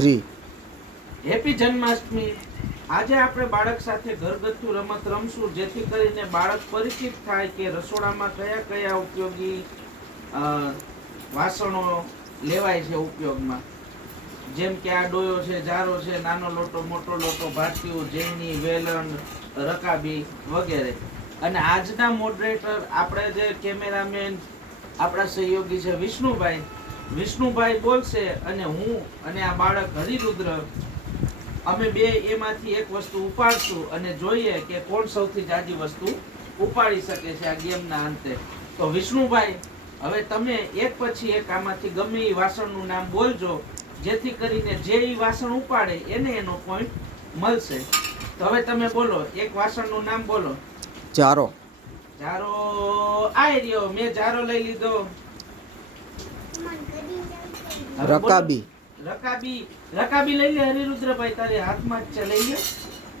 3. Happy Janmashtami. આજે આપણે બાળક સાથે ઘરગથ્થુ રમત રમશું, જેથી કરીને બાળક પરિચિત થાય કે રસોડામાં કયા કયા ઉપયોગી વાસણો લેવાય છે ઉપયોગમાં. જેમ કે આ ડોયો છે, જારો છે, નાનો લોટો, મોટો લોટો, ભાટિયું, જેણી, વેલણ, રકાબી વગેરે. અને આજના મોડરેટર આપણે જે કેમેરામેન આપણા સહયોગી છે વિષ્ણુભાઈ બોલશે, અને હું અને આ બાળક હરિરુદ્ર અમે બે એમાંથી એક વસ્તુ ઉપાડશું અને જોઈએ કે કોણ સૌથી જાજી વસ્તુ ઉપાડી શકે છે આ ગેમના અંતે. તો વિષ્ણુભાઈ, હવે તમે એક પછી એક આમાંથી ગમે એ વાસણનું નામ બોલજો, જેથી કરીને જે ઈ વાસણ ઉપાડે એને એનો પોઈન્ટ મળશે. તો હવે તમે બોલો, એક વાસણનું નામ બોલો. જારો. જારો આઈ રહ્યો, મેં જારો લઈ લીધો. રકાબી. રકાબી લઈ લે હરિરુદ્રભાઈ, તારી હાથમાં જ છે, લઈ લે,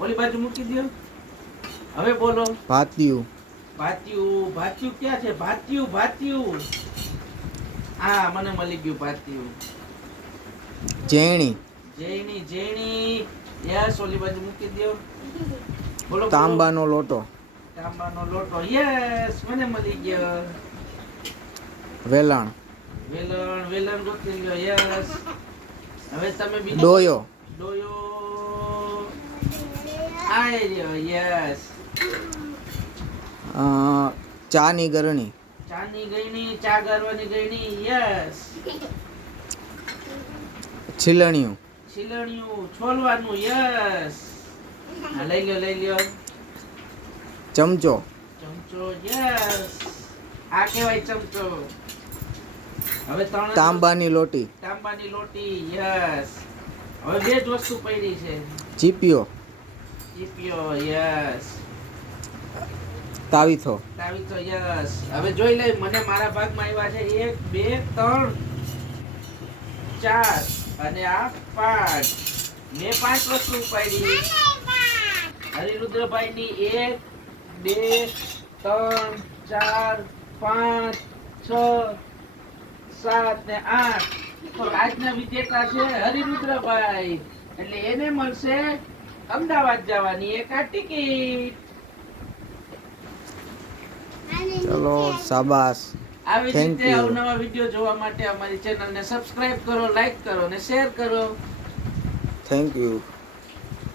ઓલી બાજુ મૂકી દો. હવે બોલો. ભાતિયું. ભાતિયું ક્યાં છે? ભાતિયું હા, મને મળી ગયું ભાતિયું. જેણી યસ, ઓલી બાજુ મૂકી દો. બોલો. તાંબાનો લોટો. યસ, મને મળી ગયો. વેલણ ગોતી લ્યો. યસ. હવે તમે બીજો. ડોયો. આઈ રહ્યો. યસ. ચાની ગરણી. ચા ગરવાની ગળણી. યસ. છીલણિયું. છોલવાનું. યસ. લઈ લ્યો. ચમચો. યસ. આ કેવાય ચમચો. હવે તાંબાની લોટી. યસ. હવે બે જ વસ્તુ પડી છે. ચીપિયો. યસ. તાવીથો. યસ. હવે જોઈ લે, મને મારા ભાગમાં આવ્યા છે 1 2 3 4 અને આ 5. મેં 5 વસ્તુ ઉપાડી. હરિરુદ્રભાઈ ની 1 2 3 4 5 6 7 ને 8. તો આજના વિજેતા છે હરિરુદ્રભાઈ, એટલે એને મળશે અમદાવાદ જવાની એક આ ટિકિટ. ચલો, શાબાશ. આવી રીતે અવનવા વિડીયો જોવા માટે અમારી ચેનલને સબસ્ક્રાઇબ કરો, લાઈક કરો અને શેર કરો. Thank you.